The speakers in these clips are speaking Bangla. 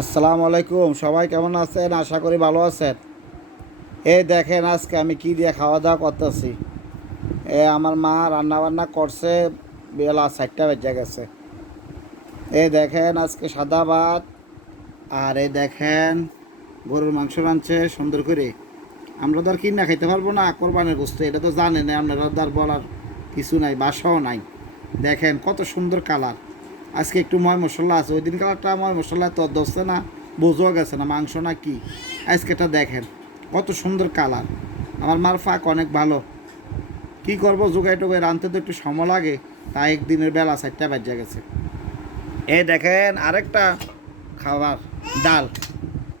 আসসালামু আলাইকুম। সবাই কেমন আছেন? আশা করি ভালো আছেন। এই দেখেন আজকে আমি কি দিয়ে খাওয়া দাওয়া করতেছি। আমার মা রান্না বান্না করছে, বেলা 4টা বেজে গেছে। এই দেখেন আজকে সাদা ভাত, আর এই দেখেন গরুর মাংস রাঁধছে সুন্দর করে। আমরা তো আর কিনা খাইতে পারবো না, কোরবানির গোশত, এটা তো জানেন, আপনারা তো আর বলার কিছু নাই, বাসাও নাই। দেখেন কত সুন্দর কালার। আজকে একটু ময় মশলা আছে, ওই দিন কালারটা ময় মশলা তো ধরছে না, বোঝাও গেছে না মাংস না কি। আজকেটা দেখেন কত সুন্দর কালার। আমার মার ফাঁক অনেক ভালো। কি করব, জোগাই টোগাই রাঁধতে তো একটু সময় লাগে, তাই একদিনের বেলা 4টা বাজে গেছে। এই দেখেন আরেকটা খাবার, ডাল।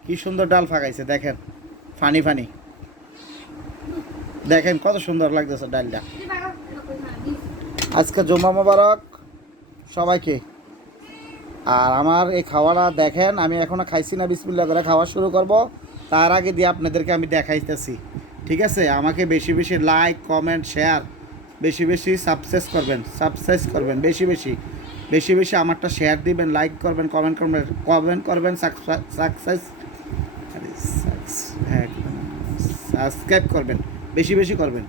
কি সুন্দর ডাল ফাঁকাইছে দেখেন, ফানি ফানি। দেখেন কত সুন্দর লাগতেছে ডালটা। আজকে জুম্মা মোবারক সবাইকে। আর আমার এই খাওয়াটা দেখেন, আমি এখনও খাইছি না, বিসমিল্লাহ করে খাওয়া শুরু করব। তার আগে দিয়ে আপনাদেরকে আমি দেখাইতেছি, ঠিক আছে? আমাকে বেশি বেশি লাইক, কমেন্ট, শেয়ার, বেশি বেশি সাবস্ক্রাইব করবেন, বেশি বেশি বেশি বেশি আমারটা শেয়ার দিবেন, লাইক করবেন, কমেন্ট করবেন, হ্যাঁ, সাবস্ক্রাইব করবেন, বেশি বেশি করবেন।